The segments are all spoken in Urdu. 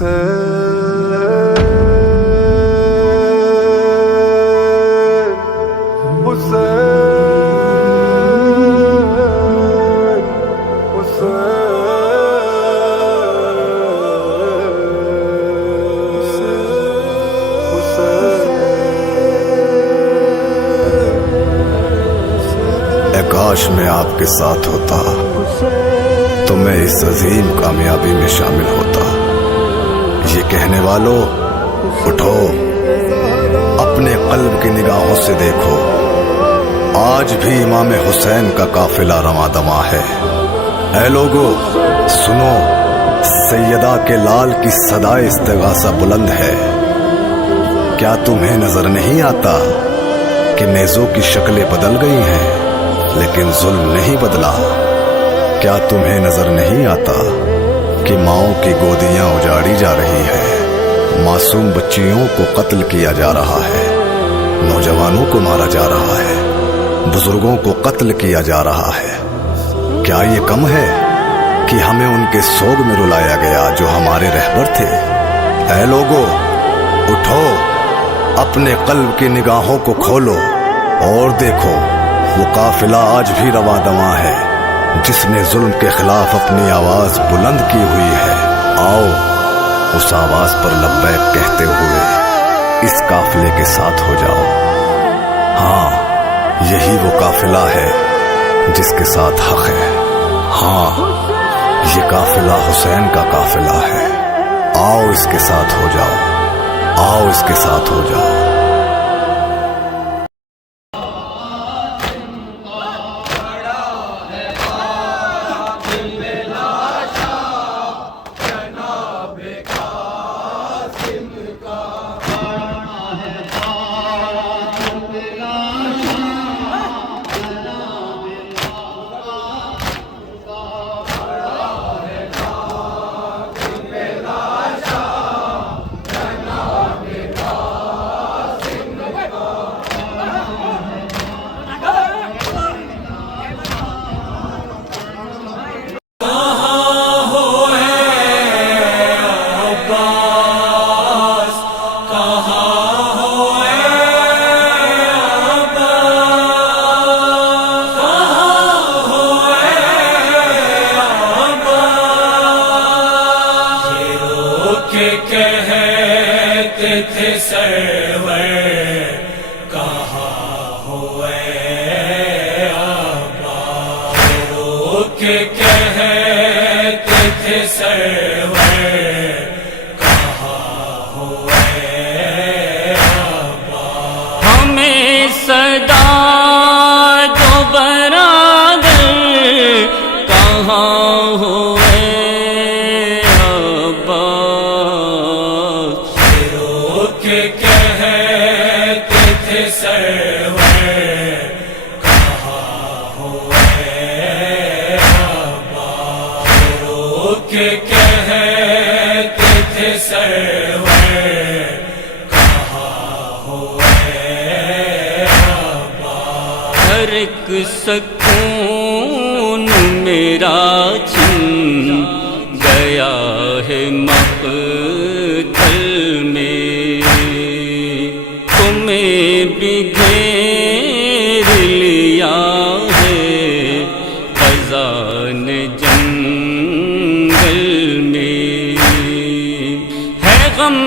کاش میں آپ کے ساتھ ہوتا تو میں اس عظیم کامیابی میں شامل ہوتا۔ یہ کہنے والوں اٹھو، اپنے قلب کی نگاہوں سے دیکھو، آج بھی امام حسین کا قافلہ رواں دواں ہے۔ اے لوگو سنو، سیدہ کے لال کی صدائے استغاثہ بلند ہے۔ کیا تمہیں نظر نہیں آتا کہ نیزوں کی شکلیں بدل گئی ہیں لیکن ظلم نہیں بدلا؟ کیا تمہیں نظر نہیں آتا کہ ماؤں کی گودیاں اجاڑی جا رہی ہیں، معصوم بچیوں کو قتل کیا جا رہا ہے، نوجوانوں کو مارا جا رہا ہے، بزرگوں کو قتل کیا جا رہا ہے؟ کیا یہ کم ہے کہ ہمیں ان کے سوگ میں رلایا گیا جو ہمارے رہبر تھے؟ اے لوگو اٹھو، اپنے قلب کی نگاہوں کو کھولو اور دیکھو، وہ قافلہ آج بھی رواں دواں ہے جس نے ظلم کے خلاف اپنی آواز بلند کی ہوئی ہے۔ آؤ اس آواز پر لبیک کہتے ہوئے اس قافلے کے ساتھ ہو جاؤ۔ ہاں، یہی وہ قافلہ ہے جس کے ساتھ حق ہے۔ ہاں، یہ قافلہ حسین کا قافلہ ہے۔ آؤ اس کے ساتھ ہو جاؤ، آؤ اس کے ساتھ ہو جاؤ۔ کہتے تھے سرور کہاں ہوئے عباس، رو کے کہتے تھے سرور کہاں ہوئے عباس، ہمیں صدا دو برادر کہاں ہوئے کہتے تھے سرور کہاں ہوئے عباس، ہر ایک سکون میرا چھن گیا ہے مقتل میں، تمہیں بھی گھیر لیا ہے خزان غم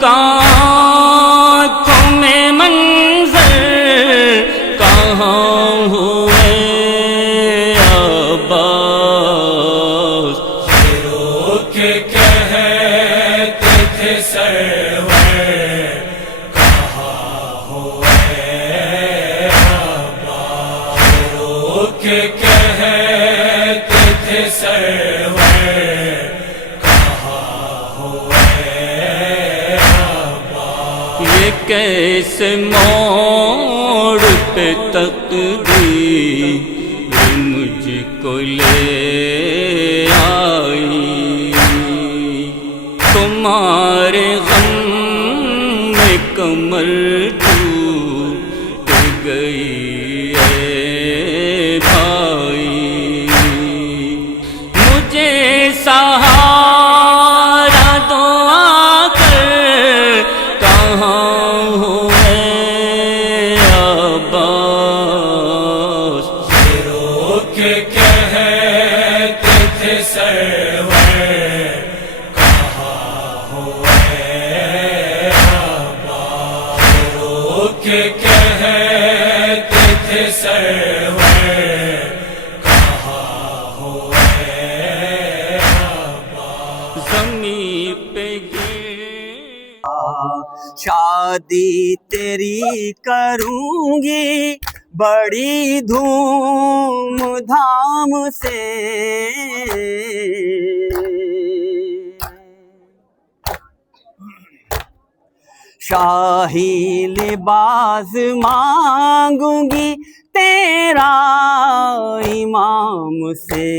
کا آنکھوں میں منظر کہاں ہوئے عباس، رو کے کہتے تھے سرور کہاں ہوئے عباس، رو کے کہتے تھے سرور کیسے موڑ پہ تقدیر مجھ کو لے آئی، تمہارے غم میں کمر ٹوٹ گئی اے بھائی، مجھے سہارا دو زمین پہ شادی تیری کروں گی بڑی دھوم دھام سے، شاہی لباس مانگوں گی تیرا امام سے،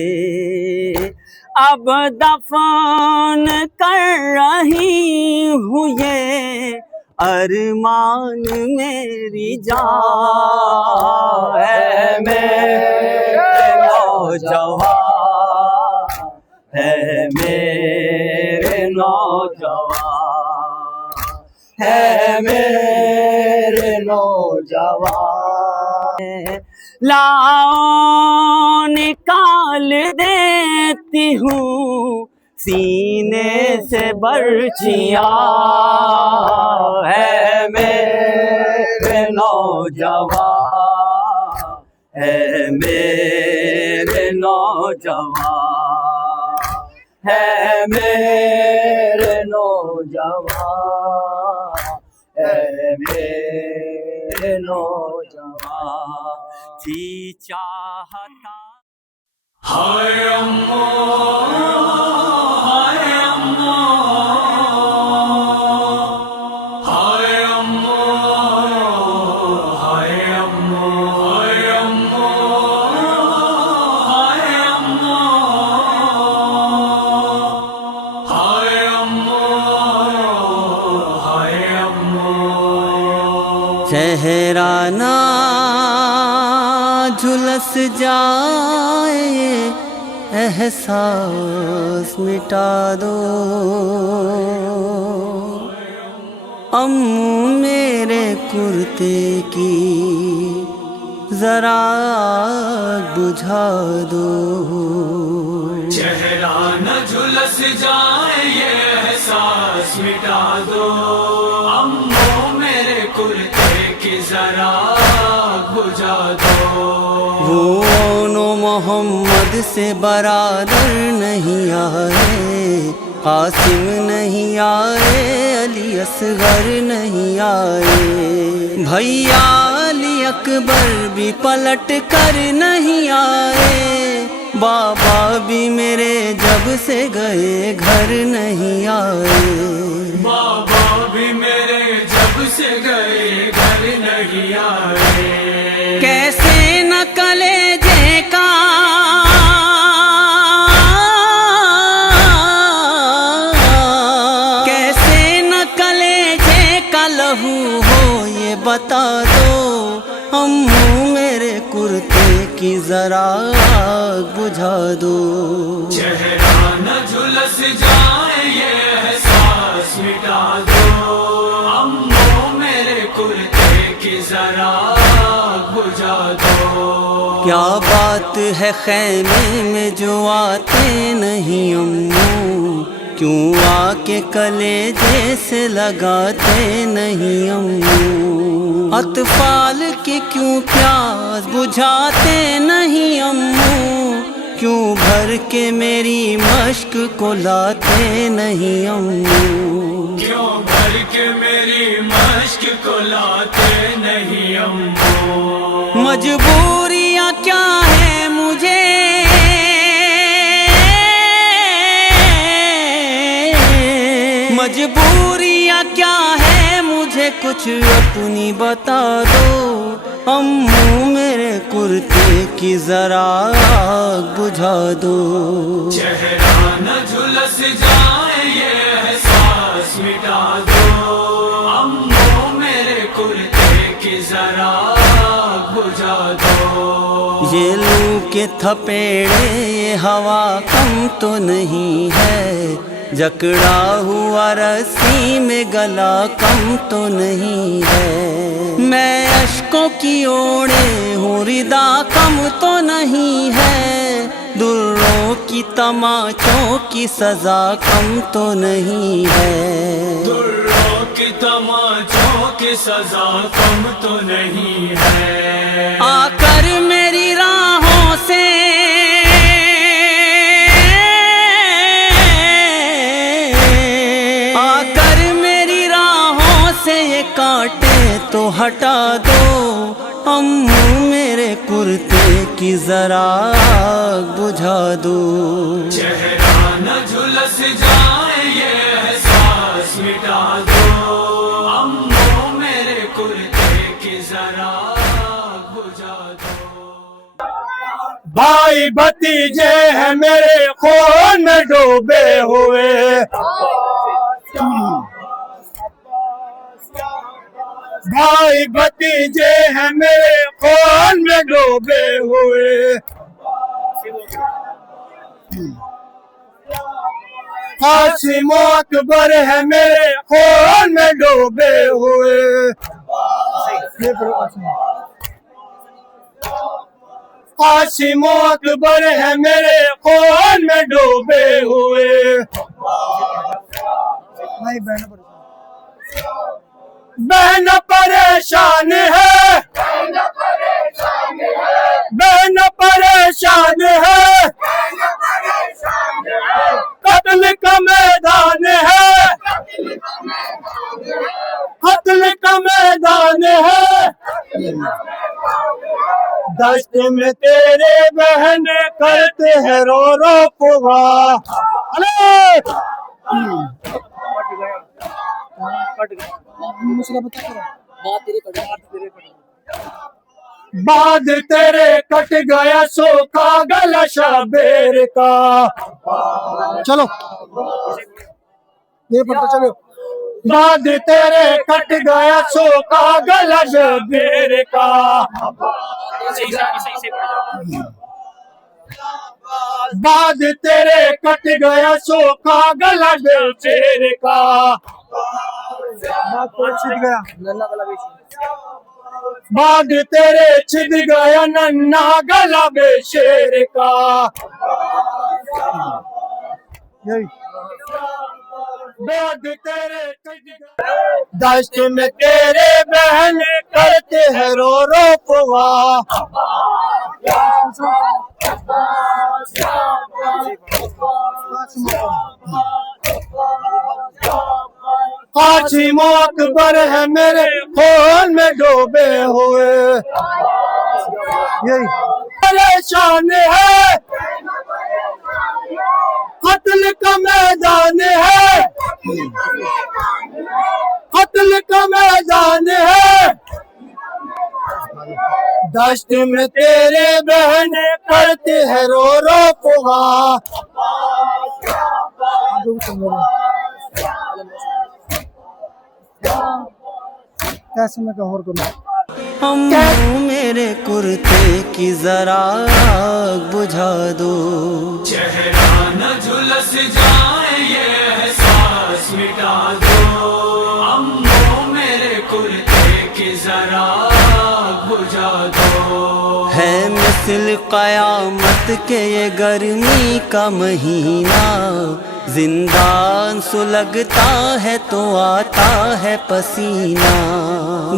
اب دفن کر رہی ہوں یہ ارمان میری جان ہے، میرے نوجوان ہے، میرے نوجوان ہے، میرے نوجوان، لاؤ نکال دیتی ہوں سینے سے برچیاں، ہے میرے نوجوان، ہے میرے نوجوان، ہے میرے نوجوان، ہے میرے نوجوان، تھی چاہتا ہائے اماں، ہائے اماں، ہائے اماں، ہائے اماں، ہائے اماں، ہائے اماں، ہائے اماں، چہرہ نہ جھلس جائے احساس مٹا دو، میرے کرتے کی ذرا آگ بجھا دو، چہرہ نہ جھلس جائے یہ احساس مٹا دو، امو میرے کرتے کی ذرا بجھا دو، وہ محمد سے برادر نہیں آئے، قاسم نہیں آئے، علی اصغر نہیں آئے، بھیا علی اکبر بھی پلٹ کر نہیں آئے، بابا بھی میرے جب سے گئے گھر نہیں آئے، بابا بھی میرے جب سے گئے گھر نہیں آئے، کیسے نہ کلیجے کا لہو ہو یہ بتا دو، میرے کرتے کی ذرا آگ بجھا دو، چہرہ نہ جھلس جائے یہ احساس مٹا دو، امو میرے کرتے کی ذرا بجھا دو، کیا بات ہے خیمے میں جو آتے نہیں امو، کیوں آ کے کلیجے سے لگاتے نہیں امو، اطفال کی کیوں پیاس بجھاتے نہیں امو، کیوں بھر کے میری مشق کو لاتے نہیں امو، کیوں بھر کے میری مشق کو لاتے نہیں امو، مجبوریاں کیا ہے مجھے مجبوریاں کیا ہے مجھے کچھ اپنی بتا دو، امو میرے کرتے کی ذرا آگ بجھا دو، چہرہ نہ جھلس جائے یہ احساس مٹا دو، امو میرے کرتے کی ذرا بجھا دو، یہ لو کے تھپیڑے یہ ہوا کم تو نہیں ہے، جکڑا ہوا رسی میں گلا کم تو نہیں ہے، میں اشکوں کی اوڑے ہوں ردا کم تو نہیں ہے، دروں کی تماچوں کی سزا کم تو نہیں ہے، دروں کی تماچوں کی سزا کم تو نہیں ہے، آ کر میری راہوں سے کانٹے تو ہٹا دو، امو میرے کرتے کی ذرا آگ بجھا دو۔ چہرہ نہ جھلس جائے یہ احساس مٹا دو، امو میرے کرتے کی ذرا آگ بجھا دو۔ بھائی بھتیجے ہیں میرے خون میں ڈوبے ہوئے، بھائی بھتیجے ہیں میرے خون میں ڈوبے ہوئے، قاسم و اکبر ہے میرے خون میں ڈوبے ہوئے، قاسم و اکبر ہے میرے خون میں ڈوبے ہوئے۔ بہن پریشان ہے، بہن پریشان ہے، قتل کا میدان ہے، قتل کا میدان ہے، دشت میں تیرے بہن کرتے ہیں رو رو پگا۔ بعد تیرے کٹ گیا سوکھا گلا شبیر کا، چلو یہ پڑھتے چلو۔ بعد تیرے کٹ گیا سوکھا گلا شبیر کا، بعد تیرے کٹ گیا سوکھا گلا شبیر کا، بعد تیرے چھد گیا ننا گلا بے شیر کا، بعد تیرے دشت میں تیرے بہن کرتے ہیں رو رو پوا۔ قاسم و اکبر ہے میرے خون میں ڈوبے ہوئے، پریشان ہے، قتل کا میدان ہے، قتل کا میدان ہے، دشت میں تیرے بہن کرتے ہیں رو رو پگا۔ امو میرے کرتے کی ذرا آگ بجھا دو۔ چہرہ نہ جھلس جائے یہ احساس مٹا دو، امو میرے کرتے کی ذرا آگ بجھا دو۔ ہے مثل قیامت کے یہ گرمی کا مہینہ، زندان سلگتا ہے تو آتا ہے پسینہ،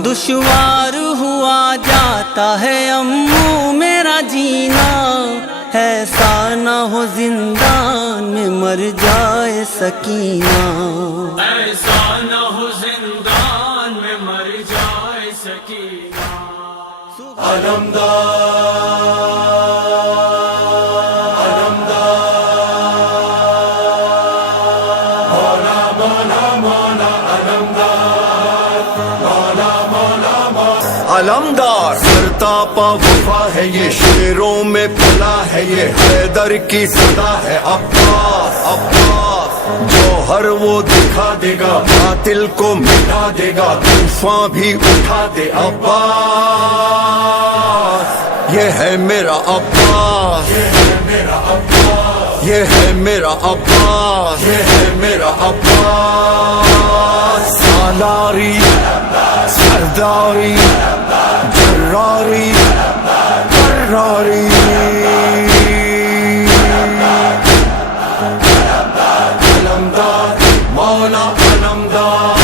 دشوار ہوا جاتا ہے امو میرا جینا، ایسا نہ ہو زندان میں مر جائے سکینہ، ایسا نہ ہو زندان میں مر جائے سکینہ۔ علمدار سرتاپا وفا ہے یہ، شیروں میں پلا ہے یہ، حیدر کی صدا ہے عباس عباس، جوہر وہ دکھا دے گا، باطل کو مٹا دے گا، طوفان بھی اٹھا دے عباس، یہ ہے میرا عباس، یہ ہے میرا عباس، یہ ہے میرا عباس، یہ ہے میرا عباس، سالاری سرداری جراری کراری، علمدار مولا علمدار،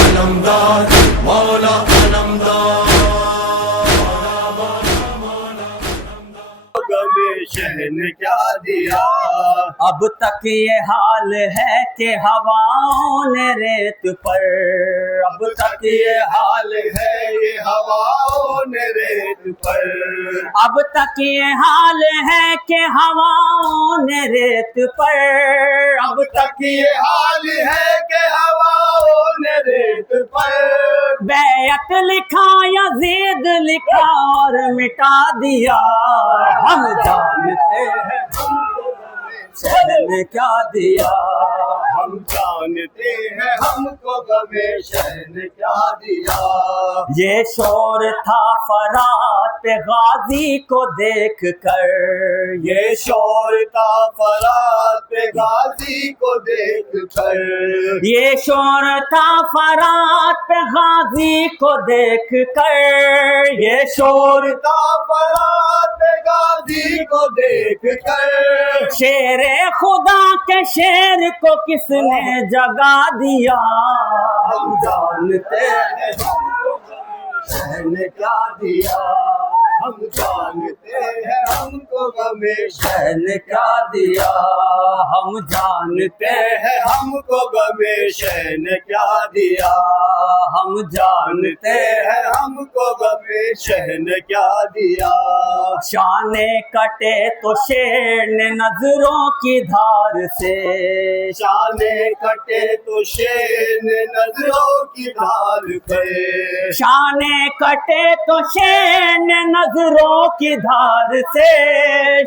علمدار مولا علمدار، شہ نے کیا دیا اب تک یہ حال ہے کہ ہواؤں نے ریت پر، اب تک یہ حال ہے یہ ہواؤں نے ریت پر، اب تک یہ حال ہے کہ ہواؤں نے ریت پر، اب تک یہ حال ہے کہ ہواؤں نے ریت پر بیعت لکھا یزید لکھا اور مٹا دیا، ہم جانتے ہیں شہر نے کیا دیا، ہم جانتے ہیں ہم کو غم شہر نے کیا دیا، یہ شور تھا فرات پہ غازی کو دیکھ کر، یہ شور تھا فرات پہ غازی کو دیکھ کر، یہ شور تھا فرات پہ غازی کو دیکھ کر، یہ شور تھا فرات پہ غازی کو دیکھ کر، شیر خدا کے شیر کو کس نے جگا دیا، ہم جانتے ہیں شہر نے کیا دیا، ہم جانتے ہیں ہم کو غم شہر نے کیا دیا، ہم جانتے ہیں ہم کو غم شہر نے کیا دیا، ہم جانتے ہیں ہم کو غم شہر نے کیا دیا، شانے کٹے تو شیر نے نظروں کی دھار سے، شانے کٹے تو شیر نے نظروں کی دھار سے، شانے کٹے تو شیر نے نظروں کی دھار سے،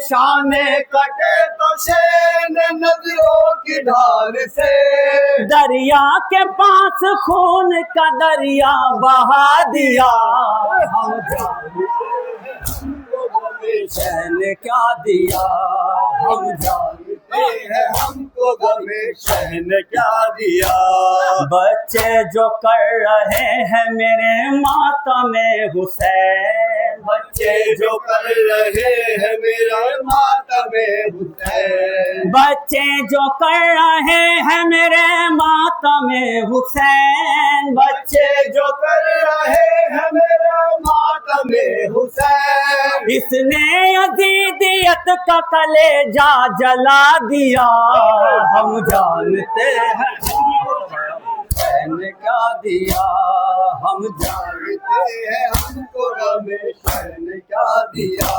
شانے کٹے تو شیر نے نظروں کی دھار سے، دریا کے پاس خون کا دریا بہا دیا، ہم جانتے ہم کو غم شہر نے کیا دیا، ہم جانتے ہیں ہم کو غم شہر نے کیا دیا، بچے جو کر رہے ہیں میرے ماتم حسین، بچے جو کر رہے ہیں میرا ماتم حسین، بچے جو کر رہے ہیں میرے ماتم حسین، بچے جو کر رہے ہیں میرا ماتم حسین، اس نے یزیدیت کا کلیجہ جلا دیا، ہم جانتے ہیں شہر نے کیا دیا، ہم جانتے ہیں ہم کو غم شہر نے کیا دیا،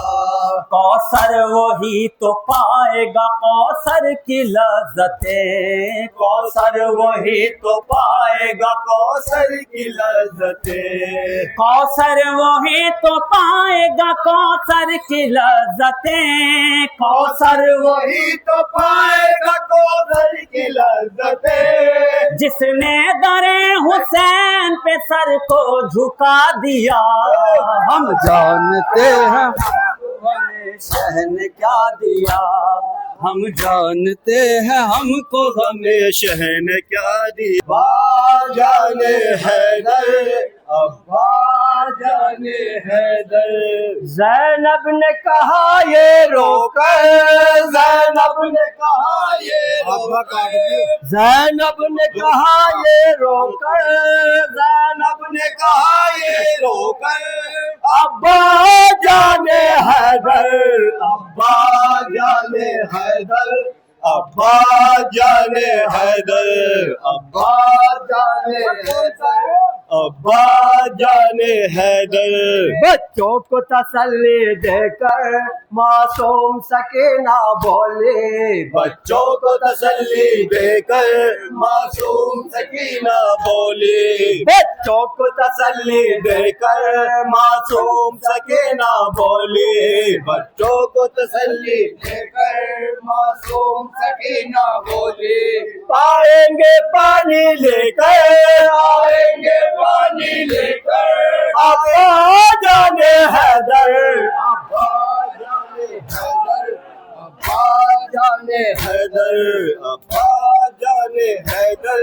کوثر وہی تو پائے گا کوثر کی لذتیں، کوثر وہی تو پائے گا کوثر کی لذتیں، کوثر وہی تو پائے گا کوثر کی لذتیں، کوثر وہی تو پائے گا کوثر کی لذتیں، جس نے در حسین پہ سر کو جھکا دیا، ہم جانتے ہیں شہر نے کیا دیا، ہم جانتے ہیں ہم کو غم شہر نے کیا دیا، ابا جانے حیدر، ابا جانے حیدر، زینب نے کہا یہ رو کر، زینب نے کہا یہ رو کر، زینب نے کہا یہ رو کر، زینب نے کہا یہ رو کر، ابا جانے حیدر، ابا جانے حیدر، ابا جانے حیدر، ابا جانے حیدر، ابا جانے حیدر، بچوں کو تسلی دے کر معصوم سکینہ بولے، بچوں کو تسلی دے کر معصوم سکینہ بولی، بچوں کو تسلی دے کر معصوم سکینہ بولی، بچوں کو تسلی دے کر معصوم سکینہ بولی، پائیں گے پانی لے کر، آئیں گے پانی لے کر، ابا جانے حیدر، ابا جانے حیدر، ابا جانے حیدر، ابا جانے حیدر،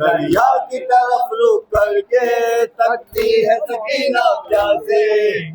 دریا کی طرف رک کر کے تکتی ہے سکینہ پیاسے،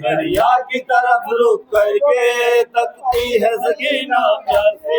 دریا کی طرف رک کر کے تکتی ہے سکینہ پیاسے،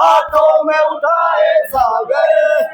ہاتھوں میں اٹھائے ساگر،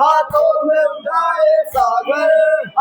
ہاتھوں میں اٹھائے ساگر،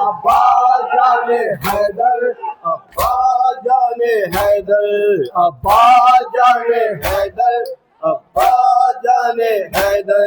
ابا جانے حیدر، ابا جانے حیدر، ابا جانے حیدر، ابا جانے حیدر،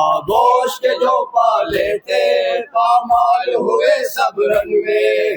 آغوش کے جو پالے تھے پامال ہوئے سب رنگ میں،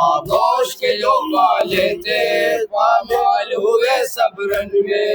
آغوش کے جو پالے تھے پامال ہوئے سب رنگ میں،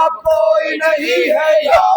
اب کوئی نہیں ہے یاور،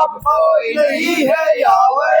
اب کوئی نہیں ہے یاور،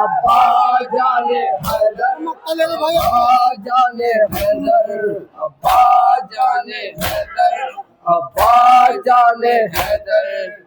ابا جانے حیدر، ابا جانے حیدر، ابا جانے حیدر، ابا جانے حیدر،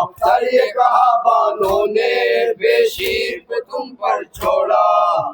اختر یہ کہا بانوں نے بے شیر کو تم پر چھوڑا،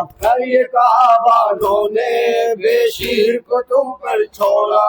اختر یہ کہا بانوں نے بے شیر کو تم پر چھوڑا،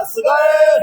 اصغر،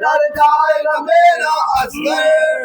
ڈر جائے نہ میرا اصغر،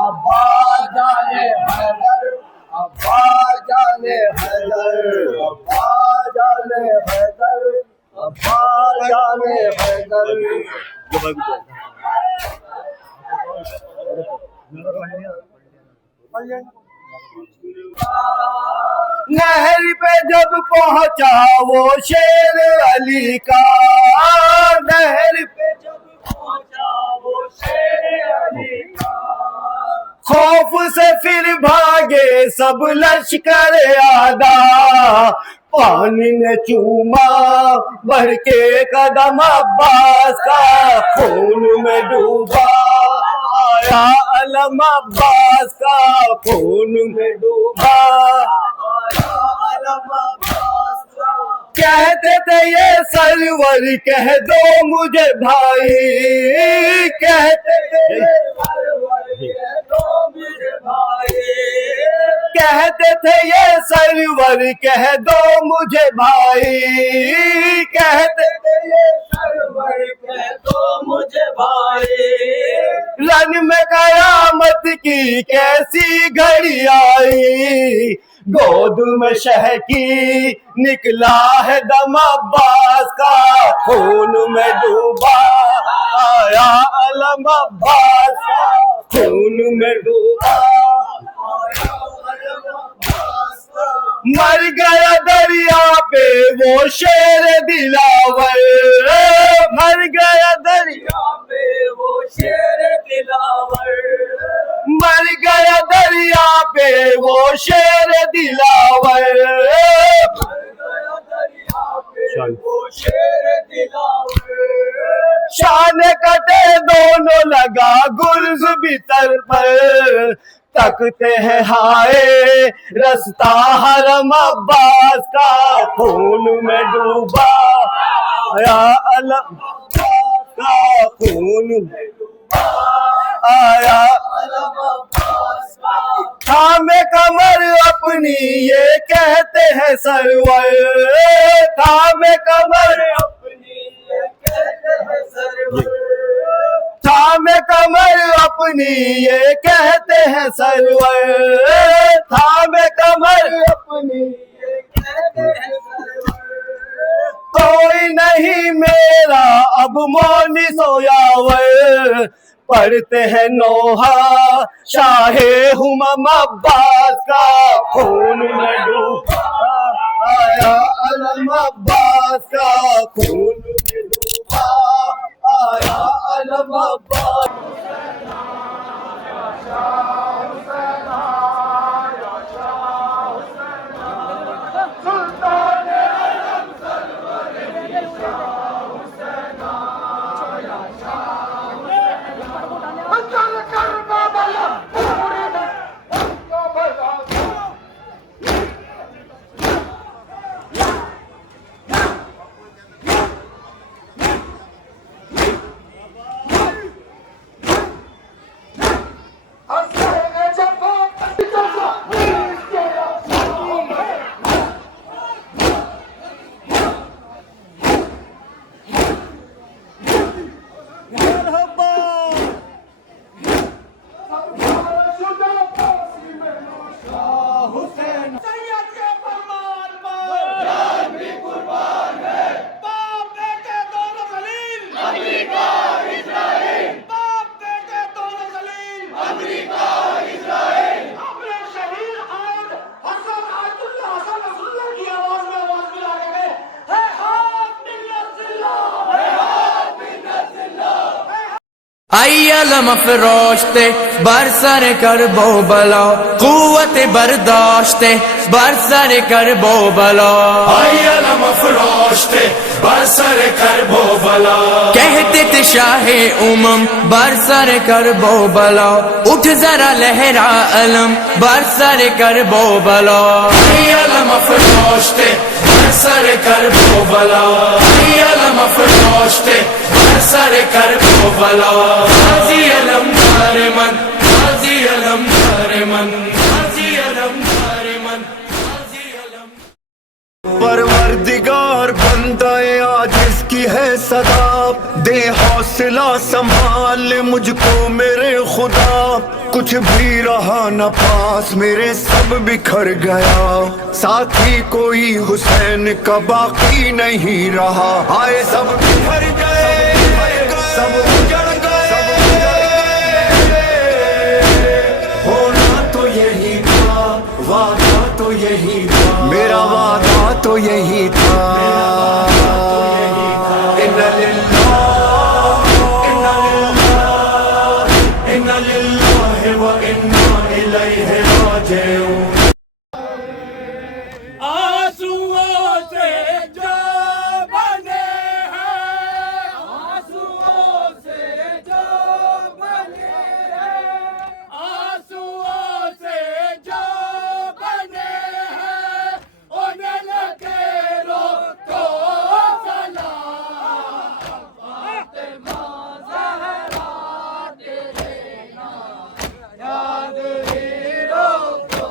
ابا جانے حیدر، ابا جانے حیدر، ابا جانے حیدر، ابا جانے حیدر، نہر پہ جب پہنچا وہ شیر علی کا، نہر پہ جب پہنچا وہ شیر علی کا، خوف سے پھر بھاگے سب لشکر آدھا، پانی نے چوما بڑھ کے قدم عباس کا، خون میں ڈوبا آیا علم عباس کا، خون میں ڈوبا آیا علم عباس کا، کہتے تھے یہ سرور کہہ دو مجھے بھائی، کہتے تھے یہ سرور کہہ دو مجھے بھائی، کہتے تھے یہ سرور کہہ دو مجھے بھائی، کہتے تھے یہ سرور کہہ دو مجھے بھائی، رن میں قیامت کی کیسی گھڑی آئی، گود میں شہ کی نکلا ہے دم عباس کا، خون میں ڈوبا آیا علم عباس کا، خون میں ڈوبا آیا علم عباس کا، مر گیا دریا پہ وہ شیر دلاور، مر گیا دریا پہ وہ شیر دلاور، مر گیا دریا پہ وہ شیر دلاور، وہ شیر دلاور، شان کٹے دونوں لگا گرز بتر پر، تکتے ہیں ہائے رستہ حرم عباس کا، خون میں ڈوبا آیا علم عباس کا، خون میں ڈوبا آیا علم عباس کا، تھامے کمر اپنی یہ کہتے ہیں سرور، تھامے کمر اپنی یہ کہتے ہیں سرور، تھامے کمر اپنی یہ کہتے ہیں سرور، تھامے کمر اپنی یہ کہتے ہیں سرور، کوئی نہیں میرا اب مونس و یاور، پڑھتے ہیں نوحہ شاہ ہمم عباس کا خون میں ڈوبا آیا علم عباس کا خون میں ڈوبا آیا علم عباس ای علم افروشتے بر سر کرب و بلا قوت برداشتے بر سر کرب و بلا آئی علم افروشتے بر سر کرب و بلا کہتے تھے شاہ امم بر سر کرب و بلا اٹھ ذرا لہرا علم بر سر کرب و بلا آئی علم افروشتے بر سر کرب و بلا آئی علم افروشتے بر سر کرب و بلا غازی علم دار من غازی علم دار من غازی علم دار من غازی علم پروردگار بندہ عاجز کی ہے صدا دے حوصلہ سنبھال مجھ کو میرے خدا کچھ بھی رہا نہ پاس میرے سب بکھر گیا ساتھی کوئی حسین کا باقی نہیں رہا آئے سب بکھر گئے سب اجڑ گئے ہونا تو یہی تھا وعدہ تو یہی تھا میرا وعدہ تو یہی تھا اِنَّ لِلَّهِ وَإِنَّا إِلَيْهِ راجعون آنسوؤں سے جو بنے ہیں آنسوؤں سے جو بنے ہیں آنسوؤں سے جو بنے ہیں انہیں لگے رو تو سلام فاطمہ زہرا تیرے نام یاد ہی رو تو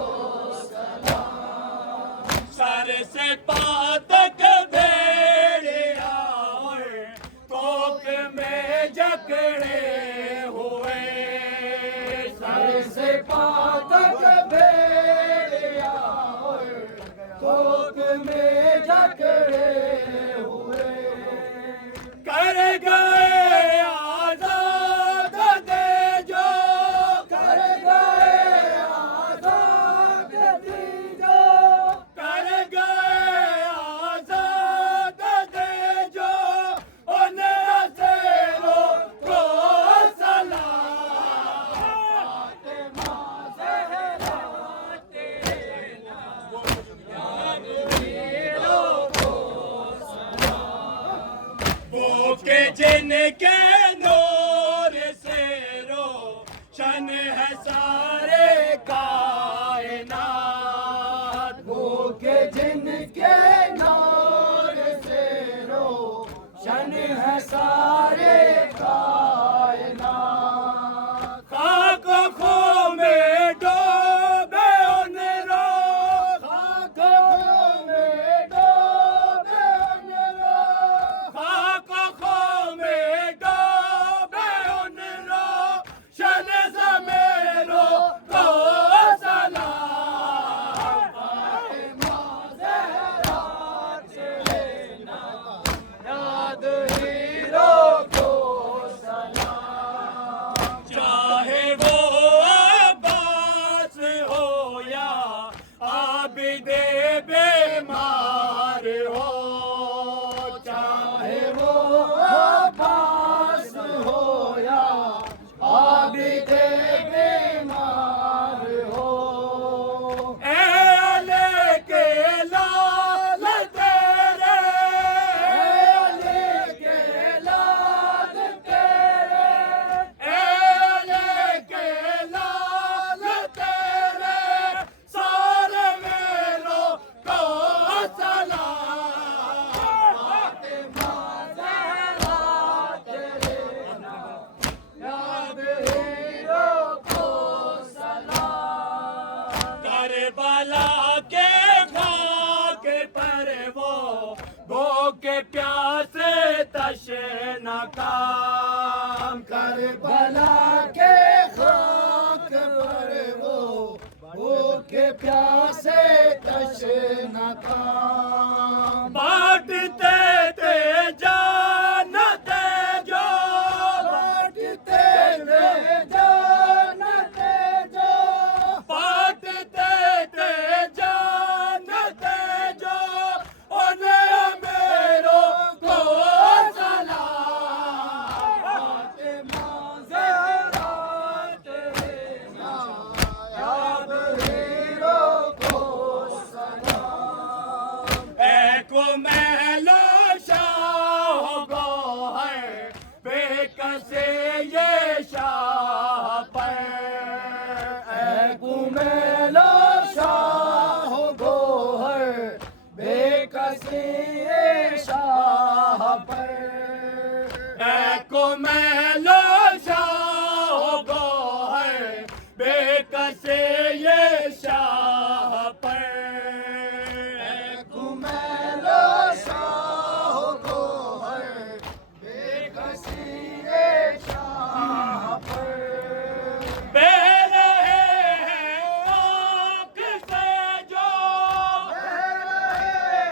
عابد بیمار ہو چاہے وہ عباس ہو یا عابد بیمار ہو اے علی کے لال تیرے اے علی کے لال تیرے اے علی کے لال تیرے سارے میروں کو سلام فاطمہ زہرا تیرے یاد ہیرو کو سلام کربلا کے خاک پر وہ بھوکے پیاسے تشنہ کام کربلا کے خاک پر وہ بھوکے پیاسے تشنہ کام بانٹتے تھے جانتے جو بانٹتے تھے جانتے جو بانٹتے تھے جانتے جو انہیں میروں کو سلام فاطمہ زہرا تیرے یاد ہیرو کو سلام اے کمیل شاہ گوہر بے کسے یہ شاہ پر اے کمیل شاہ گوہر بے کسے یہ شاہ پر اے کمیل شاہ گوہر بے کسے یہ شاہ پر اے کمیل شاہ گوہر بے کسے یہ شاہ پر بے رہے ہیں آنکھ سے جو بے رہے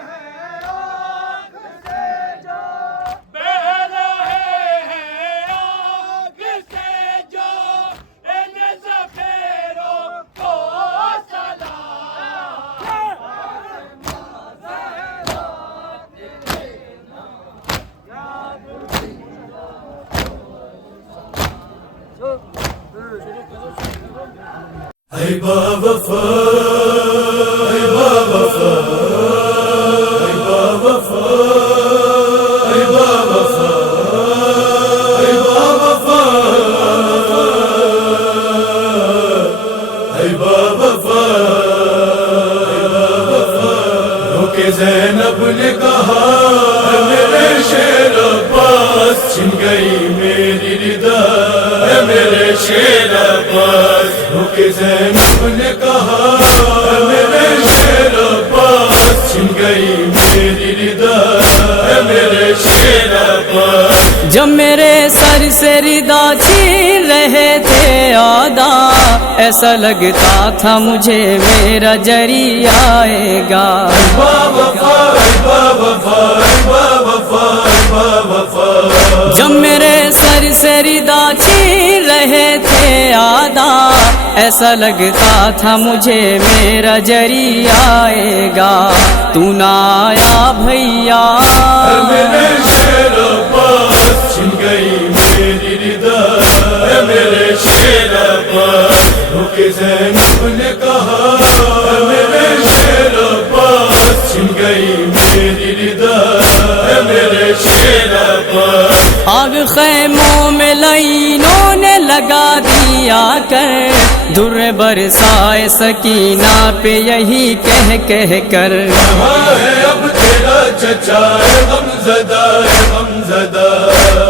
ہیں آنکھ سے جو بے رہے ہیں آنکھ سے جو ان ذخیروں کو سلام فاطمہ زہرا تیرے یاد اے با وفا اے با وفا اے با وفا اے با وفا اے با وفا اے با وفا روکے زینب نے کہا میرے شیر عباس چھن گئی میری ردا میرے شیر عباس روکے زینب نے کہا میرے شیر عباس چھن گئی میری ردا میرے شیر عباس جب میرے سر سے ردا چھین رہے تھے آدھا ایسا لگتا تھا مجھے میرا جری آئے گا با وفا با وفا با وفا با وفا جب میرے سر سے ردا چھین رہے تھے آدھا ایسا لگتا تھا مجھے میرا جری آئے گا تو نہ آیا بھیا میرے شیر عباس چھن گئی میری ردا میرے شیر عباس روکے زینب نے کہا میرے شیر عباس چھن گئی میری ردا میرے شیر عباس آگ خیموں میں لائنوں نے لگا دیا کر در برسائے سکینہ پہ یہی کہہ کر کہاں ہے اب تیرا چچا غمزدہ غمزدہ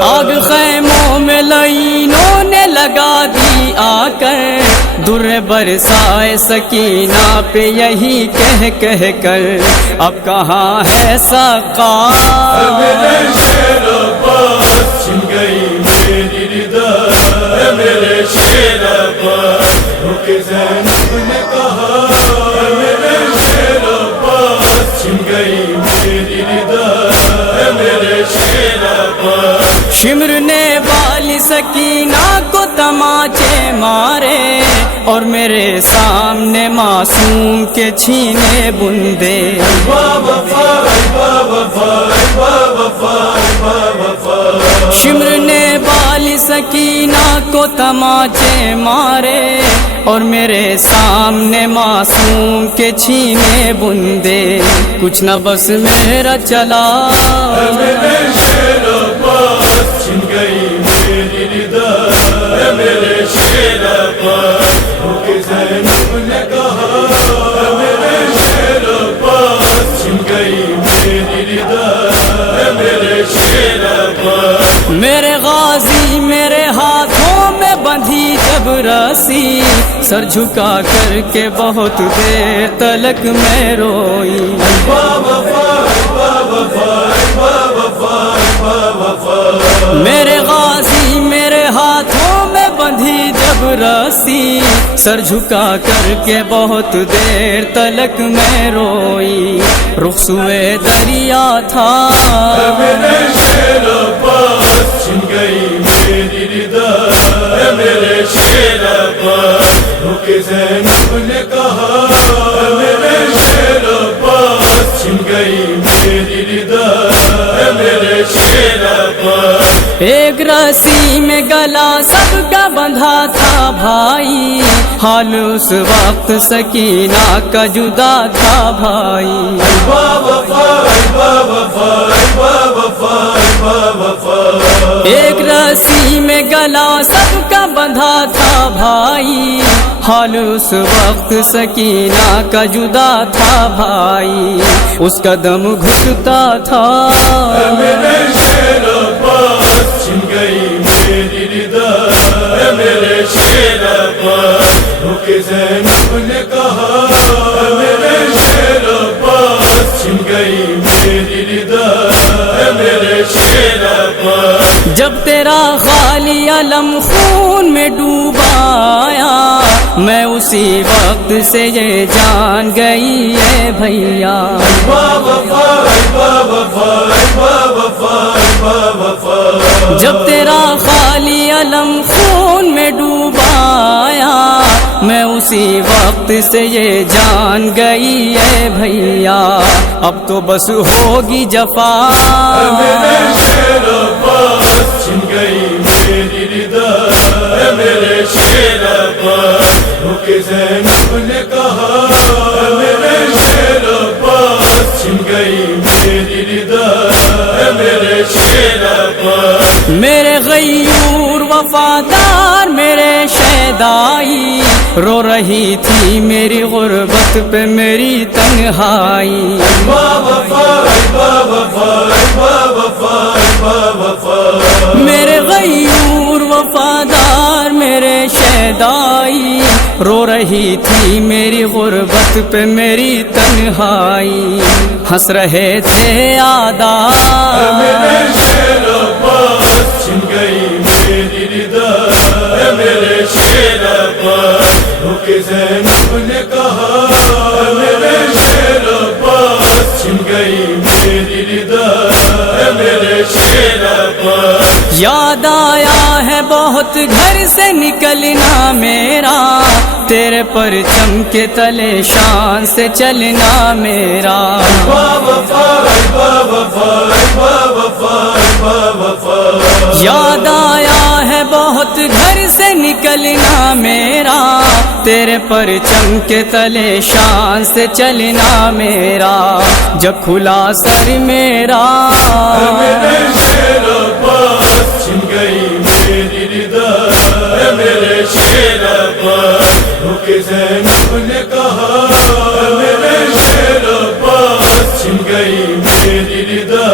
آگ خیموں میں لائنوں نے لگا دی آ کر در برسائے سکینہ پہ یہی کہہ کر اب کہاں ہے سقا میرے شیر عباس چھن گئی میری ردا میرے شیر عباس روکے زینب نے کہا میرے شیر عباس چھن گئی میری ردا میرے شیر عباس شمر نے والی سکینہ کو تماچے مارے اور میرے سامنے معصوم کے چھینے بندے شمر نے بالی سکینہ کو تماچے مارے اور میرے سامنے معصوم کے چھینے بندے کچھ نہ بس میرا چلا میرے شیر عباس چھن گئی میری ردا میرے شیر عباس ہو کے زینب نے کہا میرے شیر عباس چھن گئی میری ردا میرے شیر عباس میرے غازی میرے ہاتھوں میں بندھی جب رسی سر جھکا کر کے بہت دیر تلک میں روئی میرے غازی میرے ہاتھوں میں بندھی جب رسی سر جھکا کر کے بہت دیر تلک میں روئی رخ سوئے دریا تھا میرے شیر عباس چھن گئی میری ردا میرے شیر عباس ہو کے زینب نے کہا میرے شیر عباس چھن گئی میری ردا میرے شیر عباس ایک رسی میں گلا سب کا بندھا تھا بھائی حال اس وقت سکینہ کا جدا تھا بھائی ایک رسی میں گلا سب کا بندھا تھا بھائی حال اس وقت سکینہ کا جدا تھا بھائی اس کا دم گھٹتا تھا میرے شیر عباس چھن گئی میری ردا میرے شیر عباس ہو کے زینب نے کہا میرے شیر عباس چھن گئی میری ردا میرے شیر عباس جب تیرا خالی علم خون میں ڈوبایا میں اسی وقت سے یہ جان گئی ہے بھیا جب تیرا خالی علم خون میں ڈوبایا میں اسی وقت سے یہ جان گئی ہے بھیا اب تو بس ہوگی جفا میرے شیر عباس چھن گئی میری ردا میرے شیر عباس ہو کے زینب نے کہا میرے شیر عباس چھن گئی میری ردا میرے شیر عباس میرے غیور وفادار میرے شیدائی رو رہی تھی میری غربت پہ میری تنہائی میرے غیور وفادار میرے شیدائی رو رہی تھی میری غربت پہ میری تنہائی ہنس رہے تھے آدا میرے شیر عباس چھن گئی میری ردا میرے شیر عباس ہو کے زینب نے کہا میرے شیر عباس چھن گئی میری ردا میرے شیر عباس یاد آیا ہے بہت گھر سے نکلنا میرا تیرے پرچم کے تلے شان سے چلنا میرا یاد آیا ہے بہت گھر سے نکلنا میرا تیرے پرچم کے تلے شان سے چلنا میرا جب کھلا سر میرا میرے شیر عباس چھن گئی میری ردا میرے شیر عباس ہو کے زینب نے کہا میرے شیر عباس چھن گئی میری ردا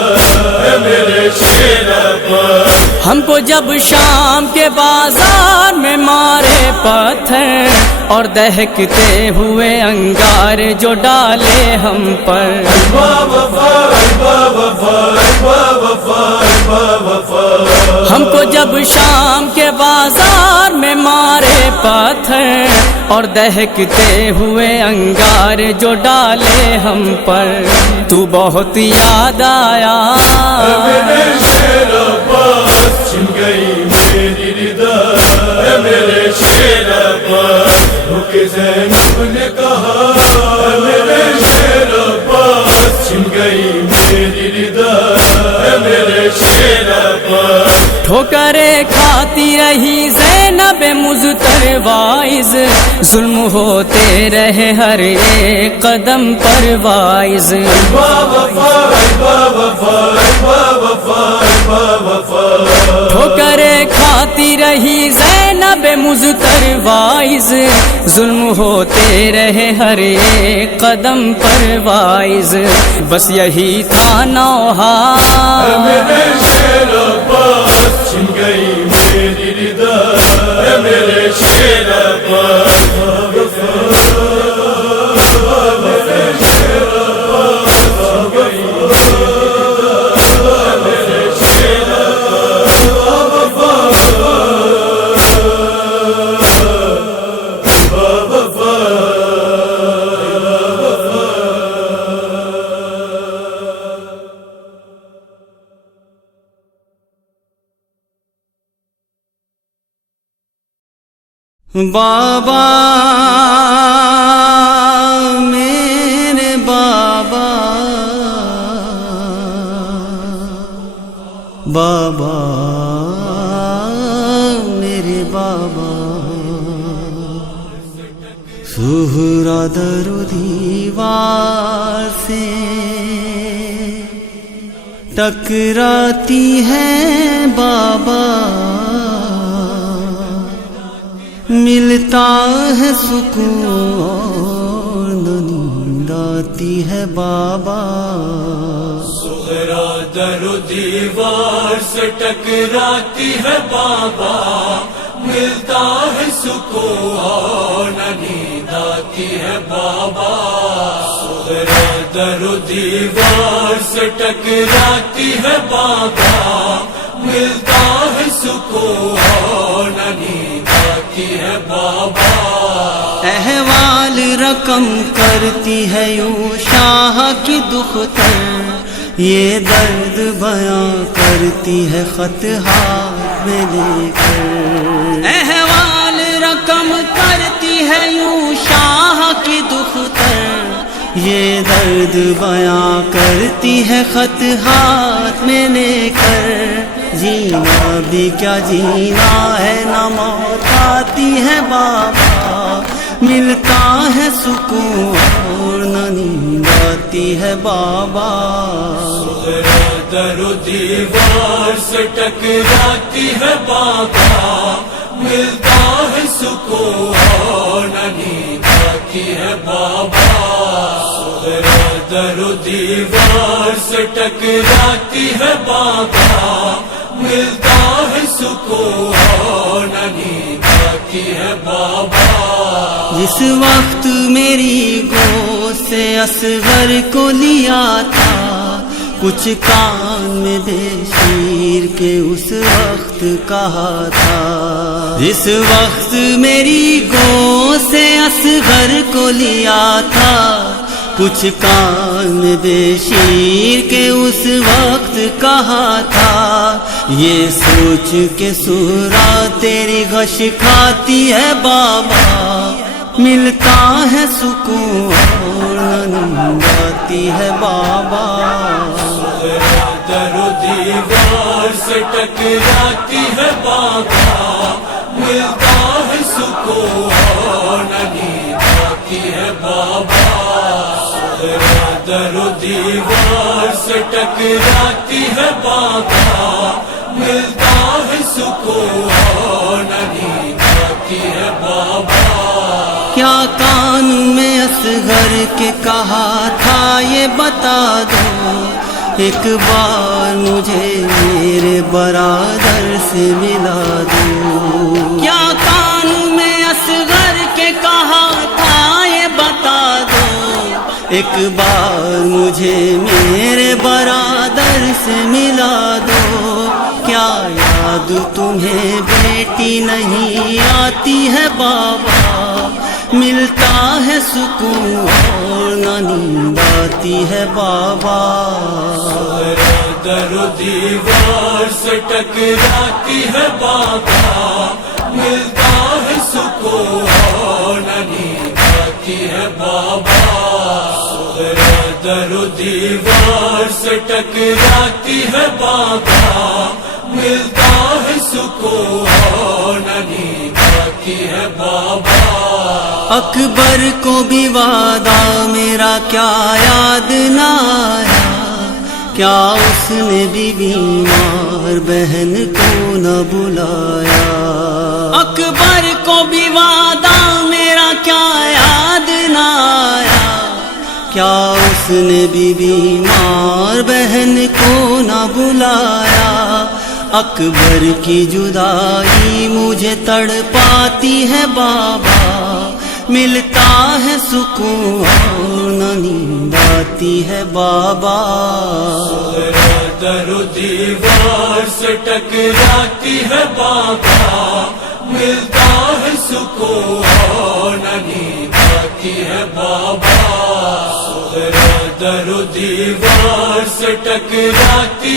میرے شیر عباس ہم کو جب شام کے بازار میں مارے پتھر اور دہکتے ہوئے انگارے جو ڈالے ہم پر ہم کو جب شام کے بازار میں مارے پتھر اور دہکتے ہوئے انگارے جو ڈالے ہم پر تو بہت یاد آیا میرے شیر عباس چھن گئی میری ردا میرے شیر عباس زینب نے کہا میرے شیر عباس چھن گئی میری ردا میرے شیر عباس ٹھوکریں کھاتی رہی زینب مضطر وائز ظلم ہوتے رہے ہر ایک قدم پر وائز ٹھوکریں کھاتی رہی زینب مضطر وائز ظلم ہوتے رہے ہر ایک قدم پر وائز بس یہی تھا نوحہ میرے شیر عباس چھن گئی میری ردا میرے شیر عباس بابا میرے بابا بابا میرے بابا سہرا در و دیوار سے ٹکراتی ہے بابا ملتا ہے سکون نیند آتی ہے بابا سغرا در و دیوار سے ٹکراتی ہے بابا ملتا ہے سکون نیند آتی ہے بابا سغرا در و دیوار سے ٹکراتی ہے بابا ملتا ہے سکون نیند آتی ہے بابا احوال رقم کرتی ہے یوں شاہ کی دختر یہ درد بیاں کرتی ہے خط ہاتھ میں لے کر احوال رقم کرتی ہے یوں شاہ کی دختر یہ درد بیاں کرتی ہے خط ہاتھ میں لے کر جینا بھی کیا جینا ہے نہ موت آتی ہے بابا ملتا ہے سکون اور نہ نیند آتی ہے بابا سغرا در و دیوار سے ٹکراتی ہے بابا ملتا ہے سکون نیند آتی ہے بابا سغرا در و دیوار سے ٹکراتی ہے بابا ملتا ہے سکون نیند آتی ہے بابا جس وقت میری گود سے اصغر کو لیا تھا کچھ کان میں دے شیر کے اس وقت کہا تھا جس وقت میری گود سے اصغر کو لیا تھا کچھ کان میں دے شیر کے اس وقت کہا تھا یہ سوچ کے سورا تیری غش کھاتی ہے بابا ملتا ہے سکون اور نیند آتی ہے بابا سغرا در و دیوار سے ٹکراتی ہے بابا ملتا ہے سکون نیند آتی ہے بابا سغرا در و دیوار سے ٹکراتی ہے بابا ملتا ہے سکون نیند آتی ہے بابا کیا کان میں اصغر کے کہا تھا یہ بتا دو ایک بار مجھے میرے برادر سے ملا دو کیا کان میں اصغر کے کہا تھا یہ بتا دو ایک بار مجھے میرے برادر سے ملا دو کیا یاد تمہیں بیٹی نہیں آتی ہے بابا ملتا ہے سکون اور نہ نیند آتی ہے بابا سغرا در و دیوار سے ٹکراتی ہے بابا ملتا ہے سکون نیند ہے بابا، در و دیوار سے ٹکراتی ہے بابا، ملتا ہے سکون نیند آتی ہے بابا۔ اکبر کو بھی وعدہ میرا کیا یاد نہ آیا، کیا اس نے بھی بیمار بہن کو نہ بلایا؟ اکبر کو بھی وعدہ میرا کیا یاد نہ آیا، کیا اس نے بھی بیمار بہن کو نہ بلایا؟ اکبر کی جدائی مجھے تڑپاتی ہے بابا، ملتا ہے سکون اور نیند آتی ہے بابا۔ در و دیوار سے ٹکراتی ہے بابا، ملتا ہے سکون نیند آتی ہے بابا۔ در و دیوار سے ٹکراتی